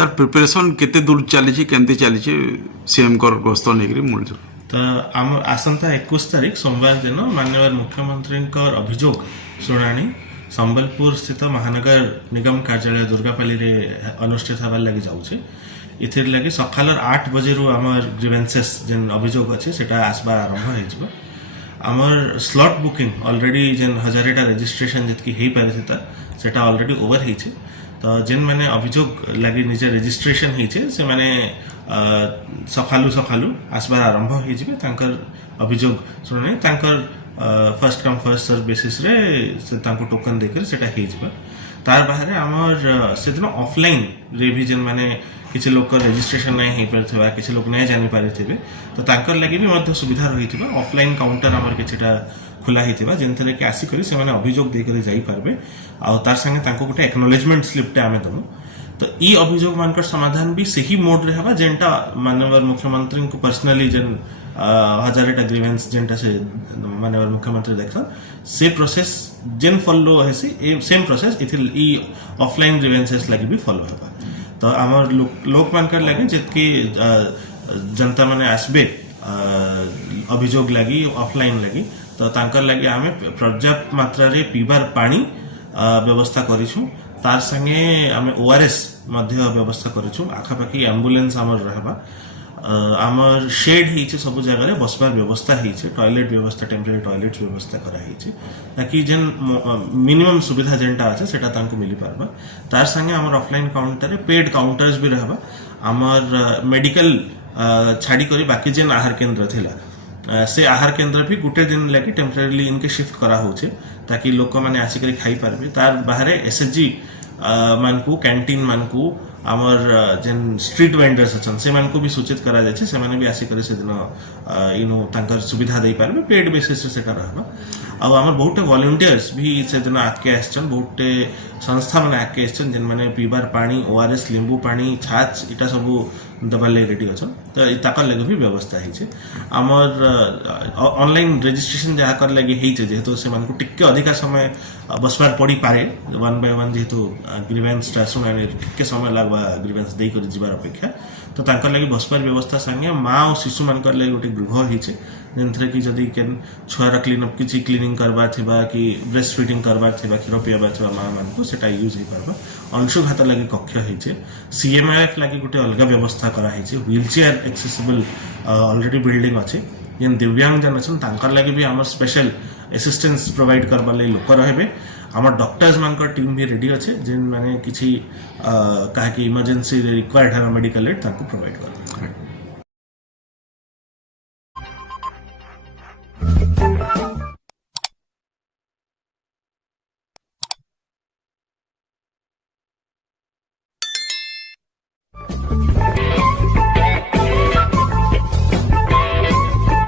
Sir preparation केते दूर चली केमती चली सीएम गस्त नहीं मूल तो आम आसंता 21 तारीख सोमवार दिन माननीय मुख्यमंत्री अभियोग शुणाणी संबलपुर स्थित महानगर निगम कार्यालय दुर्गापाली रे अनुष्ठित हबार लगी जाऊे इथिर लगी सकाल 8 बजे आमर ग्रीवेंसेस जेन अभियोग अच्छे से आसवा आरंभ हो आमर स्लॉट बुकिंग ऑलरेडी जेन 1000टा रजिस्ट्रेशन जितकी हो पारे सेटा ऑलरेडी ओवर होइछे तो जेन मैंने अभियोग लगी निजे रजिस्ट्रेशन होइछे से माने सकालू सकालू आसबार आरंभ हो अभियोग शुणे first come first serve basis रे से टोकन देकर सेटा हो तार बाहर आमर से दिन ऑफलाइन रे भी जेन माने किसी लोग रजिस्ट्रेशन नहीं हो पारे किसी लोग नहीं जानी पारे तो तांकर लगी भी मध्य सुविधा रही ऑफलाइन काउंटर आमर किछटा खुला होता जेनथरे कि आसिक से अभियोग देकर जापरेंगे आर संगे गोटे एक्नोलेजमेंट स्लिप्टे आम दमु तो ई अभियोग मान समाधान भी सही मोड रे हवा जेनटा माननीय मुख्यमंत्री को पर्सनली जेन 1000टा ग्रीवेंस जेनटा से माननीय मुख्यमंत्री देखा से प्रोसेस जेन फॉलो है सेम प्रोसेस इथिल ई ऑफलाइन ग्रीवेंसेस लगी भी फॉलो होगा तो आमर लोक मानकर लगे जितकी जनता माने आसबे अभियोग लगी ऑफलाइन लगी तो तांकर लगी आमे पर्याप्त मात्रा रे पीबार पानी व्यवस्था करिछु तार संगे आमे ओआरएस मध्य व्यवस्था करिछु आखापाखी एम्बुलेंस आमर रहबा आमर शेड हिचे सब जगह रे बसबार व्यवस्था हिचे टॉयलेट व्यवस्था टेम्परेरी टॉयलेट व्यवस्था करा हिचे ताकि जेन मिनिमम सुविधा जेनटा আছে सेटा तांको मिली पारबा तार संगे आमर ऑफलाइन काउंटर रे पेड काउंटर्स भी रहबा आमर मेडिकल छाड़ी करी बाकी जेन आहार केंद्र थिला से आहार केंद्र भी गोटे दिन लगी टेम्परेरीली इनके शिफ्ट करा होचे ताकि लोक मैंने आसिक खाई पारे तार बाहर एसएचजी मानकू कैंटीन मानकू आमर जेन स्ट्रीट वेंडर्स अच्छा से मानकू भी सूचित करा जाए से माने भी आसिक से दिन इनो तांकर सुविधा दे पारे पेड बेसिस से रहबा आउ आमर बहुते वॉलंटियर्स भी से दिन आके आछन बहुते संस्था माने आके आछन जेन माने पीबार पानी ओआरएस लींबू पानी छाछ इटा सब दबार लगे रेडी अच्छा तो ताकर लगे भी व्यवस्था है आमर ऑनलाइन रजिस्ट्रेशन जहाँ कर लगे जेहेतु से मानकू टिके अधिका समय बसबार पड़ी पारे वन बाय वन जेहेतु ग्रीवेंस शुणाणी टिके समय लगवा ग्रीवेंस दे कर जीवार अपेक्षा तो तांकर लगी बसबार व्यवस्था संगे माँ और शिशु मानकर लगी गोटे गृह होइछे जेनथरे कि जदि केन छुआर क्लीनअप किछि क्लीनिंग करबार थिबा कि ब्रेस्ट फीडिंग करबार थिबा क्षीर पियाबार थिबा माँ मानकू सेटा यूज हो पारबा अंशुघात लगी कक्ष होइछे सीएमआईएफ लगी गोटे अलग व्यवस्था करा होइछे wheelchair accessible already building अच्छे जेन दिव्यांग जन अच्छन तांकर लगी भी आमर स्पेशल असिस्टेंस प्रोवाइड करबा लगी लोक रहबे आमर डॉक्टर्स मानकर टीम भी रेडी अच्छे जेन माने किछि काहे कि इमरजेंसी रिक्वायर्ड है मेडिकल एड तांको प्रोवाइड करबे।